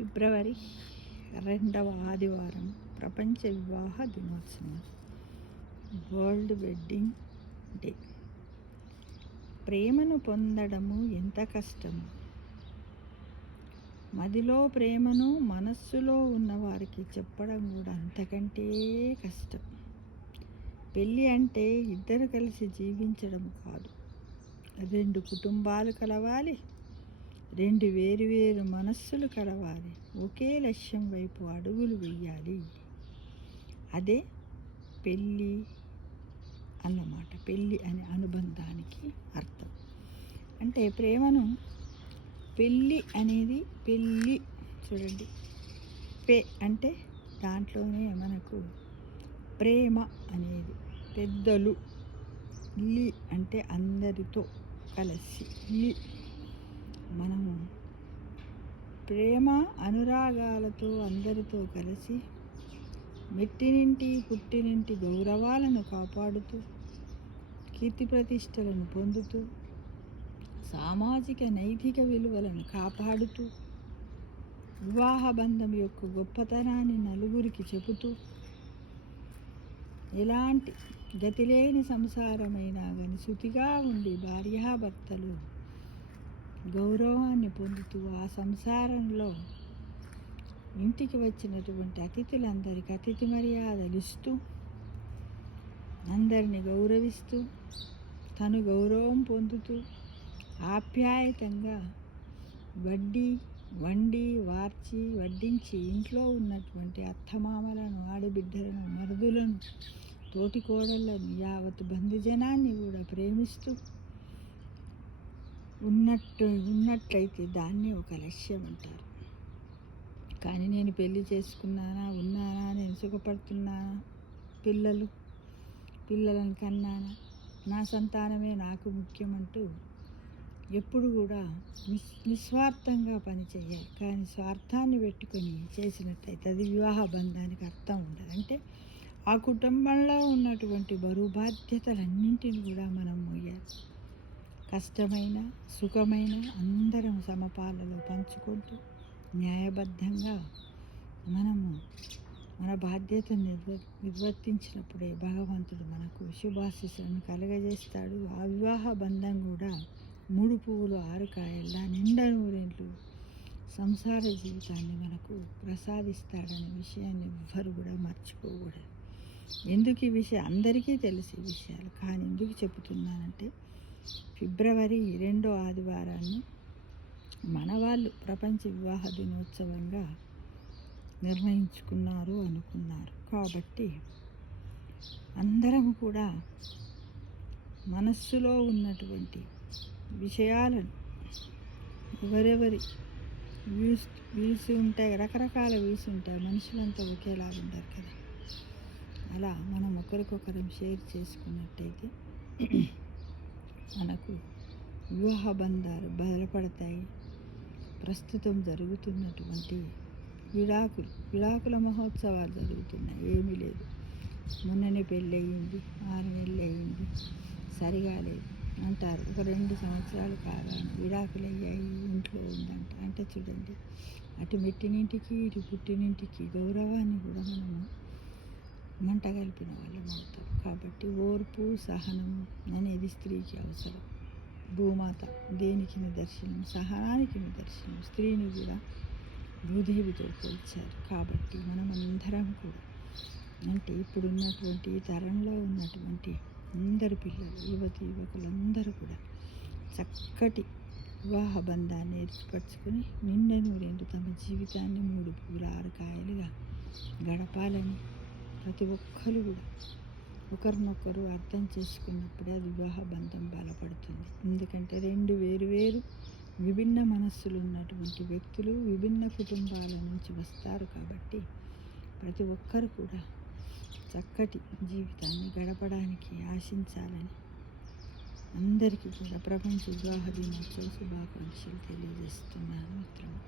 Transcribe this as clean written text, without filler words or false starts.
ఫిబ్రవరి 2వ ఆదివారం ప్రపంచ వివాహ దినోత్సవం, వరల్డ్ వెడ్డింగ్ డే. ప్రేమను పొందడము ఎంత కష్టము. మదిలో ప్రేమను మనస్సులో ఉన్నవారికి చెప్పడం కూడా అంతకంటే కష్టం. పెళ్ళి అంటే ఇద్దరు కలిసి జీవించడం కాదు, 2 కుటుంబాలు కలవాలి, 2 వేరు మనస్సులు కలవాలి, ఒకే లక్ష్యం వైపు అడుగులు వేయాలి. అదే పెళ్ళి అన్నమాట. పెళ్ళి అనే అనుబంధానికి అర్థం అంటే ప్రేమను. పెళ్ళి అనేది పెళ్ళి చూడండి, పే అంటే దాంట్లోనే మనకు ప్రేమ అనేది పెద్దలు, లి అంటే అందరితో కలిసి, మనము ప్రేమ అనురాగాలతో అందరితో కలిసి మెట్టినింటి పుట్టినింటి గౌరవాలను కాపాడుతూ, కీర్తి ప్రతిష్టలను పొందుతూ, సామాజిక నైతిక విలువలను కాపాడుతూ, వివాహ బంధం యొక్క గొప్పతనాన్ని నలుగురికి చెబుతూ, ఎలాంటి గతిలేని సంసారమైనా కానీ శుతిగా ఉండి భార్యాభర్తలు గౌరవాన్ని పొందుతూ, ఆ సంసారంలో ఇంటికి వచ్చినటువంటి అతిథులందరికీ అతిథి మర్యాదలు ఇస్తూ, అందరిని గౌరవిస్తూ, తను గౌరవం పొందుతూ, ఆప్యాయతంగా వండి వార్చి వడ్డించి ఇంట్లో ఉన్నటువంటి అత్తమామలను, ఆడబిడ్డలను, మరుదులను, తోటికోడళ్లను, యావత్ బంధుజనాన్ని కూడా ప్రేమిస్తూ ఉన్నట్లయితే దాన్ని ఒక లక్ష్యం అంటారు. కానీ నేను పెళ్లి చేసుకున్నానా, ఉన్నానా, నేను సుఖపడుతున్నానా, పిల్లలను కన్నానా, నా సంతానమే నాకు ముఖ్యమంటూ ఎప్పుడు కూడా నిస్వార్థంగా పనిచేయాలి. కానీ స్వార్థాన్ని పెట్టుకొని చేసినట్లయితే అది వివాహ బంధానికి అర్థం ఉండదు. అంటే ఆ కుటుంబంలో ఉన్నటువంటి బరువు బాధ్యతలన్నింటినీ కూడా మనం మోయాలి. కష్టమైన సుఖమైన అందరం సమపాలలో పంచుకుంటూ న్యాయబద్ధంగా మనము మన బాధ్యతను నిర్వర్తించినప్పుడే భగవంతుడు మనకు శుభాశీస్సులను కలగజేస్తాడు. ఆ వివాహ బంధం కూడా 3 పువ్వులు 6 కాయల్లా నిండా నూరేళ్ళు సంసార జీవితాన్ని మనకు ప్రసాదిస్తాడనే విషయాన్ని ఎవ్వరు కూడా మర్చిపోకూడదు. ఎందుకు ఈ విషయం అందరికీ తెలిసే విషయాలు, కానీ ఎందుకు చెబుతున్నానంటే ఫిబ్రవరి 2వ ఆదివారాన్ని మన వాళ్ళు ప్రపంచ వివాహ దినోత్సవంగా అనుకున్నారు. కాబట్టి అందరం కూడా మనస్సులో ఉన్నటువంటి విషయాలను, ఎవరెవరి వ్యూస్ ఉంటాయి, రకరకాల వ్యూస్ ఉంటాయి, మనుషులంతా ఒకేలాగా ఉంటారు కదా. అలా మనం ఒకరికొకరం షేర్ చేసుకున్నట్టయితే మనకు వివాహ బంధాలు బలపడతాయి. ప్రస్తుతం జరుగుతున్నటువంటి విడాకుల మహోత్సవాలు జరుగుతున్నాయి. ఏమీ లేదు, మొన్ననే పెళ్ళి అయ్యింది, 6 నెలలు అయ్యింది, సరిగా లేదు అంటారు. ఒక 2 సంవత్సరాలు కాగానే విడాకులు అయ్యాయి, ఇంట్లో ఉందంట. అంటే చూడండి, అటు మెట్టినింటికి ఇటు పుట్టినింటికి గౌరవాన్ని కూడా మనము మంట కలిపిన వాళ్ళం అవుతాం. కాబట్టి ఓర్పు సహనం అనేది స్త్రీకి అవసరం. భూమాత దేనికి నిదర్శనం? సహనానికి నిదర్శనం. స్త్రీని కూడా భూదేవితో పోల్చారు. కాబట్టి మనమందరం కూడా, అంటే ఇప్పుడున్నటువంటి తరంలో ఉన్నటువంటి అందరు పిల్లలు, యువకులందరూ కూడా చక్కటి వివాహ బంధాన్ని ఏర్పరచుకొని నిండా నూరేళ్ళు తమ జీవితాన్ని 3 పువ్వులు 6 కాయలుగా గడపాలని ప్రతి ఒక్కరు కూడా ఒకరినొకరు అర్థం చేసుకున్నప్పుడే అది వివాహ బంధం బలపడుతుంది. ఎందుకంటే 2 వేరు విభిన్న మనస్సులు ఉన్నటువంటి వ్యక్తులు విభిన్న కుటుంబాల నుంచి వస్తారు. కాబట్టి ప్రతి ఒక్కరు కూడా చక్కటి జీవితాన్ని గడపడానికి ఆశించాలని అందరికీ కూడా ప్రపంచ వివాహ దినోత్సవ శుభాకాంక్షలు తెలియజేస్తున్నాను మిత్రమా.